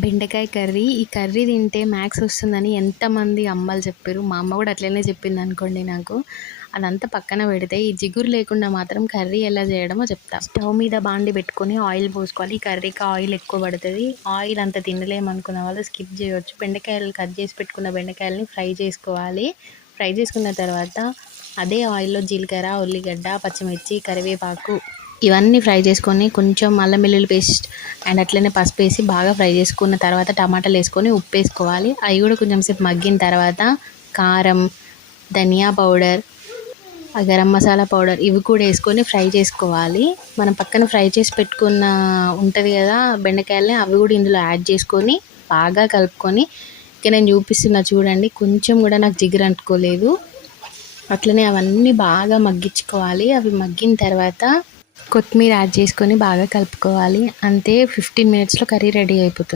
బెండకాయ కర్రీ. ఈ కర్రీ తింటే మ్యాథ్స్ వస్తుందని ఎంతమంది అమ్మలు చెప్పారు. మా అమ్మ కూడా అట్లనే చెప్పింది అనుకోండి నాకు. అదంతా పక్కన పెడితే ఈ జిగురు లేకుండా మాత్రం కర్రీ ఎలా చేయడమో చెప్తా. స్టవ్ మీద బాండి పెట్టుకొని ఆయిల్ పోసుకోవాలి. ఈ కర్రీకి ఆయిల్ ఎక్కువ పడుతుంది. ఆయిల్ అంత తినలేమనుకున్న వాళ్ళు స్కిప్ చేయవచ్చు. బెండకాయలు కట్ చేసి పెట్టుకున్న బెండకాయలని ఫ్రై చేసుకోవాలి. ఫ్రై చేసుకున్న తర్వాత అదే ఆయిల్లో జీలకర్ర, ఉల్లిగడ్డ, పచ్చిమిర్చి, కరివేపాకు ఇవన్నీ ఫ్రై చేసుకొని కొంచెం అల్లం వెల్లుల్లి పేస్ట్ అండ్ అట్లనే పసుపు వేసి బాగా ఫ్రై చేసుకున్న తర్వాత టమాటాలు వేసుకొని ఉప్పు వేసుకోవాలి. అవి కూడా కొంచెం సేపు మగ్గిన తర్వాత కారం, ధనియా పౌడర్, గరం మసాలా పౌడర్ ఇవి కూడా వేసుకొని ఫ్రై చేసుకోవాలి. మనం పక్కన ఫ్రై చేసి పెట్టుకున్న ఉంటుంది కదా బెండకాయలని, అవి కూడా ఇందులో యాడ్ చేసుకొని బాగా కలుపుకొని ఇక నేను చూపిస్తున్నా చూడండి, కొంచెం కూడా నాకు జిగురు అంటుకోలేదు. అట్లనే అవన్నీ బాగా మగ్గించుకోవాలి. అవి మగ్గిన తర్వాత కొత్తిమీర యాడ్ చేసుకొని బాగా కలుపుకోవాలి. అంతే, 15 మినిట్స్లో కర్రీ రెడీ అయిపోతుంది.